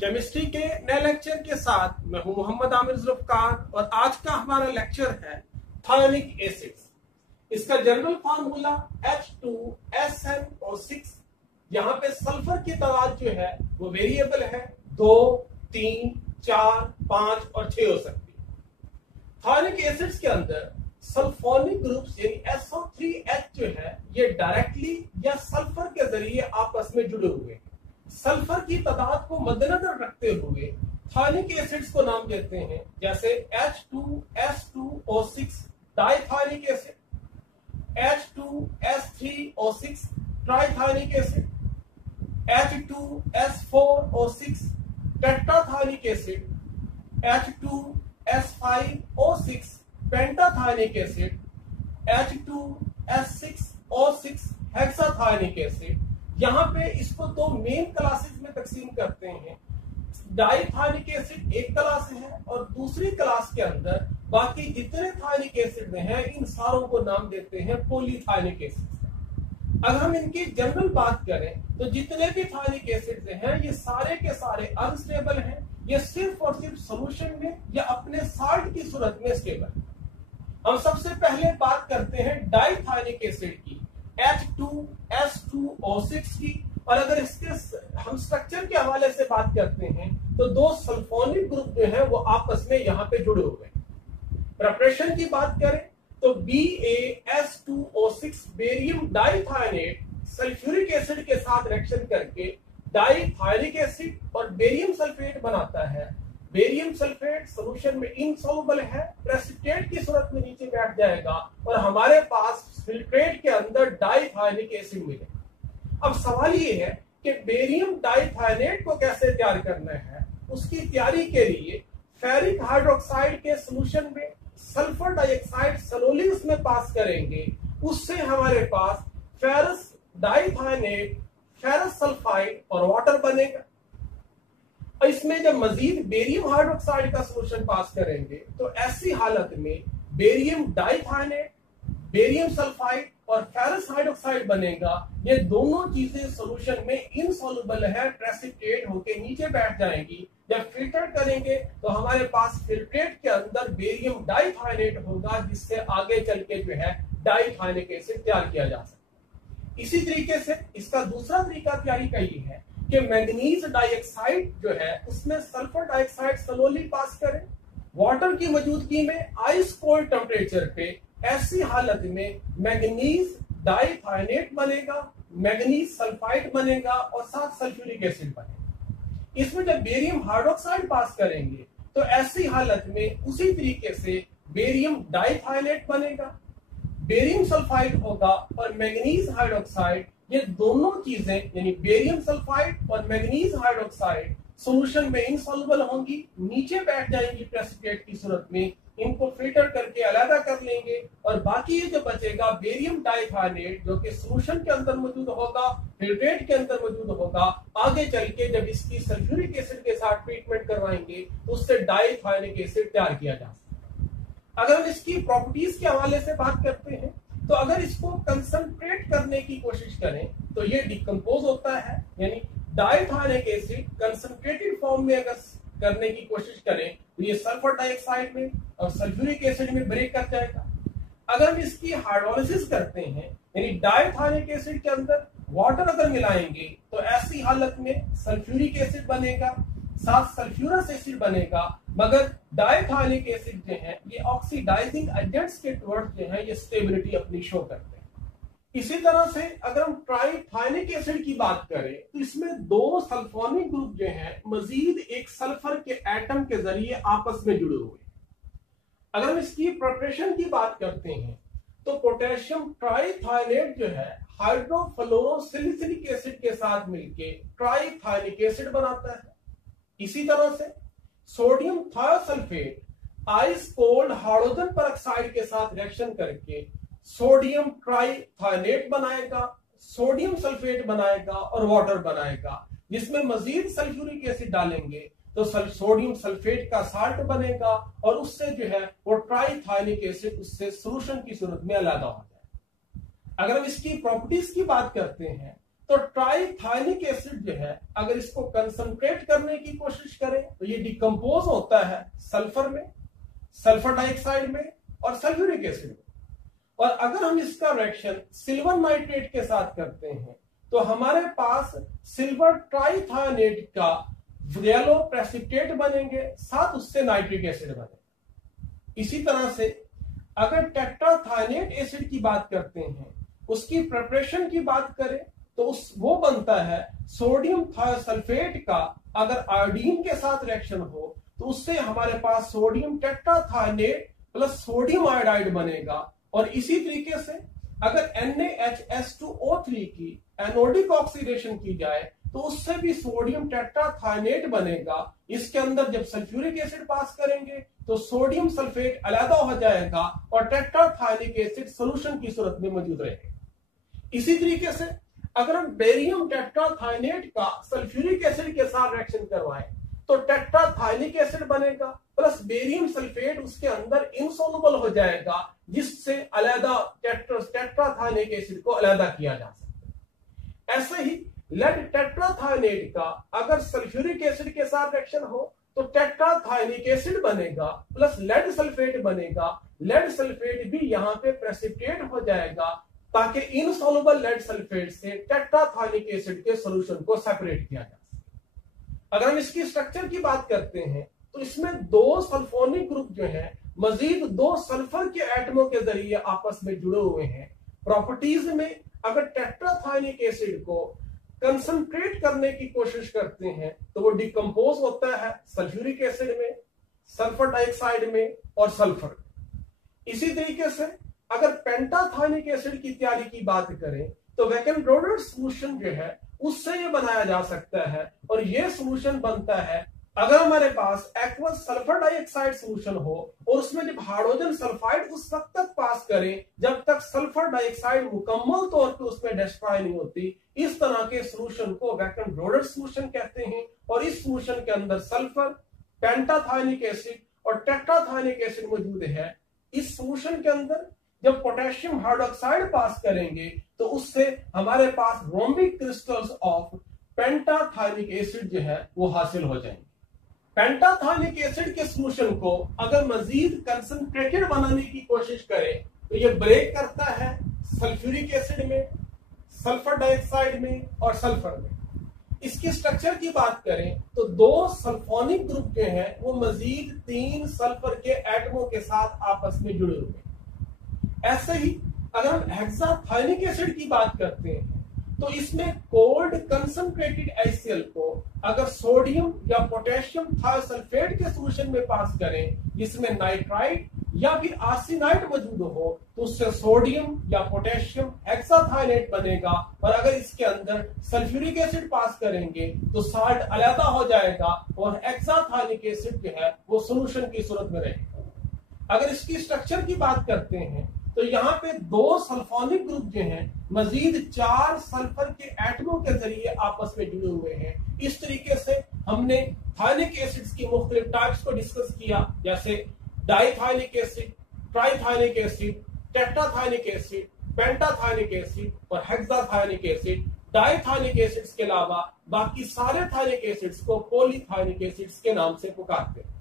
Chemistry के नए lecture के साथ मैं हूं मोहम्मद आमिर जुल्फकार और आज का हमारा लेक्चर है थायोनिक एसिड्स। इसका जनरल फार्मूला H2SnO6। यहाँ पे सल्फर की तादाद जो है वो वेरिएबल है, 2, 3, 4, 5 और 6 हो सकती है। थायोनिक एसिड्स के अंदर सल्फोनिक ग्रुप्स यानी SO3H जो है ये डायरेक्टली या सल्फर के जरिए आपस में जुड़े हुए हैं। सल्फर की तादाद को मद्देनजर रखते हुए थायोनिक एसिड्स को नाम देते हैं, जैसे H2S2O6 dithionic acid, H2S3O6 trithionic acid, H2S4O6 tetrathionic acid, H2S5O6 pentathionic acid, H2S6O6 hexathionic acid. यहाँ पे इसको दो मेन क्लासेस में तकसीम करते हैं। डाइथायोनिक एसिड एक क्लास है और दूसरी क्लास के अंदर बाकी जितने थायोनिक एसिड हैं इन सारों को नाम देते हैं पॉलीथायोनिक एसिड। अगर हम इनकी जनरल बात करें तो जितने भी थायोनिक एसिड हैं ये सारे के सारे अनस्टेबल हैं। ये सिर्फ और सिर्फ सोल्यूशन में या अपने साल्ट की सूरत में स्टेबल। हम सबसे पहले बात करते हैं डाइथायोनिक एसिड की, H2S2O6 की। और अगर इसके हम स्ट्रक्चर के हवाले से बात करते हैं तो दो सल्फोनिक ग्रुप जो है वो आपस में यहाँ पे जुड़े हुए हैं। प्रिपरेशन की बात करें तो BaS2O6 बेरियम डाइथायोनेट सल्फ्यूरिक एसिड के साथ रिएक्शन करके डाइथायोनिक एसिड और बेरियम सल्फेट बनाता है। बेरियम सल्फेट सॉल्यूशन में इनसॉल्युबल है, प्रेसिपिटेट की सूरत में नीचे बैठ जाएगा और हमारे पास फिल्ट्रेट के अंदर डाइथायोनिक एसिड मिलेगा। अब सवाल ये है कि बेरियम डाइथायोनेट को कैसे तैयार करना है। उसकी तैयारी के लिए फेरिक हाइड्रोक्साइड के सॉल्यूशन में सल्फर डाइऑक्साइड सलोली उसमें पास करेंगे। उससे हमारे पास फेरस डाइथायोनेट, फेरस सल्फाइड और वाटर बनेगा। इसमें जब मजीद बेरियम हाइड्रोक्साइड का सॉल्यूशन पास करेंगे तो ऐसी हालत में बेरियम डाइथायोनेट, बेरियम सल्फाइड और फेरस हाइड्रोक्साइड बनेगा। ये दोनों चीजें सॉल्यूशन में इनसॉल्युबल है, प्रेसिपिटेट होके नीचे बैठ जाएंगी। जब फिल्टर करेंगे तो हमारे पास फिल्ट्रेट के अंदर बेरियम डाइथायोनेट होगा, जिससे आगे चल के जो है डाइथायोनिक एसिड तैयार किया जा सकता है। इसी तरीके से इसका दूसरा तरीका तैयारी का ये है कि मैंगनीज डाइऑक्साइड जो है उसमें सल्फर डाइऑक्साइड सलोली पास करें वाटर की मौजूदगी में आइस कोल्ड टेम्परेचर पे। ऐसी हालत में मैंगनीज डाइथायोनेट बनेगा, मैंगनीज सल्फाइड बनेगा और साथ सल्फ्यूरिक एसिड बनेगा। इसमें जब बेरियम हाइड्रोक्साइड पास करेंगे तो ऐसी हालत में उसी तरीके से बेरियम डाइथायोनेट बनेगा, बेरियम सल्फाइड होगा और मैंगनीज हाइड्रोक्साइड। ये दोनों चीजें यानी बेरियम सल्फाइड और मैंगनीज हाइड्रोक्साइड सॉल्यूशन में इनसॉल्युबल होंगी, नीचे बैठ जाएंगी प्रेसिपिटेट की सूरत में। इनको फिल्टर करके अलग कर लेंगे और बाकी ये जो बचेगा बेरियम डाइथायोनेट जो कि सॉल्यूशन के अंदर मौजूद होगा, फिल्ट्रेट के अंदर मौजूद होगा। आगे चल के जब इसकी सल्फ्यूरिक एसिड के साथ ट्रीटमेंट करवाएंगे तो उससे डाइथायोनिक एसिड तैयार किया जा सकता है। अगर हम इसकी प्रॉपर्टीज के हवाले से बात करते हैं तो अगर इसको कंसंट्रेट करने की कोशिश करें तो ये डिकम्पोज होता है, यानी डाइथायोनिक एसिड कंसंट्रेटेड फॉर्म में अगर करने की कोशिश करें तो ये सल्फर डाइऑक्साइड में और सल्फ्यूरिक एसिड में ब्रेक कर जाएगा। अगर हम इसकी हाइड्रोलिसिस करते हैं यानी डाइथायोनिक एसिड के अंदर वाटर अगर मिलाएंगे तो ऐसी हालत में सल्फ्यूरिक एसिड बनेगा, साथ सल्फ्यूरस एसिड बनेगा। मगर डाइथायोनिक एसिड जो है ये ऑक्सीडाइजिंग एजेंट्स के टुवर्ड्स जो है ये स्टेबिलिटी अपनी शो करते हैं। इसी तरह से अगर हम ट्राइथायोनिक एसिड की बात करें तो इसमें दो सल्फोनिक ग्रुप जो हैं मजीद एक सल्फर के एटम के जरिए आपस में जुड़े हुए। अगर हम इसकी प्रिपरेशन की बात करते हैं तो पोटेशियम ट्राइथायोनेट जो है हाइड्रोफ्लोरोसिलिसिलिक एसिड के साथ मिलके ट्राइथायोनिक एसिड बनाता है। इसी तरह से sodium thiosulphate ice cold hydrogen peroxide के साथ रिएक्शन करके सोडियम ट्राइथायोनेट बनाएगा, सोडियम सल्फेट बनाएगा और वाटर बनाएगा। जिसमें मजीद सल्फ्यूरिक एसिड डालेंगे तो सोडियम सल्फेट का साल्ट बनेगा और उससे जो है वो ट्राइथायोनिक एसिड उससे सॉल्यूशन की सूरत में अलग हो जाए। अगर हम इसकी प्रॉपर्टीज की बात करते हैं तो ट्राइथाइनिक एसिड जो है अगर इसको कंसंट्रेट करने की कोशिश करें तो ये डिकम्पोज होता है सल्फर में, सल्फर डाइऑक्साइड में और सल्फ्यूरिक एसिड में। और अगर हम इसका रिएक्शन सिल्वर नाइट्रेट के साथ करते हैं तो हमारे पास सिल्वर ट्राइथाइनेट का येलो प्रेसिपिटेट बनेंगे, साथ उससे नाइट्रिक एसिड बनेगा। इसी तरह से अगर टेट्राथाइनेट एसिड की बात करते हैं, उसकी प्रिपरेशन की बात करें तो वो बनता है सोडियम थायोसल्फेट का, अगर आयोडीन के साथ रिएक्शन हो तो उससे हमारे पास सोडियम टेट्राथाइनेट प्लस सोडियम आयोडाइड बनेगा। और इसी तरीके से अगर NaHS2O3 की एनोडिक ऑक्सीडेशन की जाए तो उससे भी सोडियम टेट्राथाइनेट बनेगा। इसके अंदर जब सल्फ्यूरिक एसिड पास करेंगे तो सोडियम सल्फेट अलग हो जाएगा और टेट्राथाइनिक एसिड सोल्यूशन की सूरत में मौजूद रहेगा। इसी तरीके से अगर हम बेरियम टेट्राथाइनेट का सल्फ्यूरिक एसिड के साथ रिएक्शन करवाएं तो टेट्राथाइनिक एसिड बनेगा प्लस बेरियम सल्फेट उसके अंदर इनसोल्युबल हो जाएगा, जिससे अलग टेट्राथाइनिक एसिड को अलग किया जा सकता है। ऐसे ही लेड टेट्राथाइनेट का अगर सल्फ्यूरिक एसिड के साथ रिएक्शन हो तो टेट्राथाइनिक एसिड बनेगा प्लस लेड सल्फेट बनेगा। लेड सल्फेट भी यहां पे प्रेसिपिटेट हो जाएगा ताकि इनसोल्युबल लेड सल्फेट से टेट्राथाइनिक एसिड के सॉल्यूशन को सेपरेट किया जा सके। अगर हम इसकी स्ट्रक्चर की बात करते हैं तो इसमें दो सल्फोनिक ग्रुप जो है मजीद दो सल्फर के एटमों के जरिए आपस में जुड़े हुए हैं। प्रॉपर्टीज में अगर टेट्राथाइनिक एसिड को कंसंट्रेट करने की कोशिश करते हैं तो वो डिकम्पोज होता है सल्फ्यूरिक एसिड में, सल्फर डाइऑक्साइड में और सल्फर। इसी तरीके से अगर पेंटाथाइनिक एसिड की तैयारी की बात करें तो वैकेन-ब्रोडर सॉल्यूशन जो है उससे ये बनाया जा सकता है। और ये सॉल्यूशन बनता है अगर हमारे पास एक्वस सल्फर डाइऑक्साइड सॉल्यूशन हो और उसमें जब हाइड्रोजन सल्फाइड उस वक्त तक पास करें जब तक सल्फर डाइऑक्साइड मुकम्मल तौर पे उसमें डिस्ट्रॉय नहीं होती। इस तरह के सॉल्यूशन को वैकेन-ब्रोडर सॉल्यूशन कहते हैं। और इस सॉल्यूशन के अंदर सल्फर, पेंटाथाइनिक एसिड और टेट्राथाइनिक एसिड मौजूद है। इस सॉल्यूशन के अंदर जब पोटेशियम हाइड्रोक्साइड पास करेंगे तो उससे हमारे पास रोम्बिक क्रिस्टल्स ऑफ पेंटाथाइनिक एसिड जो है वो हासिल हो जाएंगे। पेंटाथाइनिक एसिड के सॉल्यूशन को अगर मजीद कंसंट्रेटेड बनाने की कोशिश करें तो ये ब्रेक करता है सल्फ्यूरिक एसिड में, सल्फर डाइऑक्साइड में और सल्फर में। इसकी स्ट्रक्चर की बात करें तो दो सल्फोनिक ग्रुप जो है वो मजीद 3 सल्फर के एटमों के साथ आपस में जुड़े हुए हैं। ऐसे ही अगर हम हेक्साथाइनिक एसिड की बात करते हैं तो इसमें कोल्ड कंसंट्रेटेड HCl को अगर सोडियम या पोटेशियम थायोसल्फेट के सॉल्यूशन में पास करें जिसमें नाइट्राइट या फिर आर्सेनाइड मौजूद हो तो उससे सोडियम या पोटेशियम हेक्साथाइनेट बनेगा। और अगर इसके अंदर सल्फ्यूरिक एसिड पास करेंगे तो साल्ट अलग हो जाएगा और हेक्साथाइनिक एसिड जो है वो सॉल्यूशन की सूरत में रहेगा। अगर इसकी स्ट्रक्चर की बात करते हैं तो यहाँ पे दो सल्फोनिक ग्रुप जो हैं मजीद 4 सल्फर के एटमों के जरिए आपस में जुड़े हुए हैं। इस तरीके से हमने थाइनिक एसिड्स की मुख्तलिफ टाइप्स को डिस्कस किया, जैसे डाइथाइनिक एसिड, ट्राइथाइनिक एसिड, टेट्राथाइनिक एसिड, पेंटाथाइनिक एसिड और हेक्साथाइनिक एसिड। डाइथाइनिक एसिड्स के अलावा बाकी सारे थाइनिक एसिड्स को पॉलीथाइनिक एसिड्स के नाम से पुकारते हैं।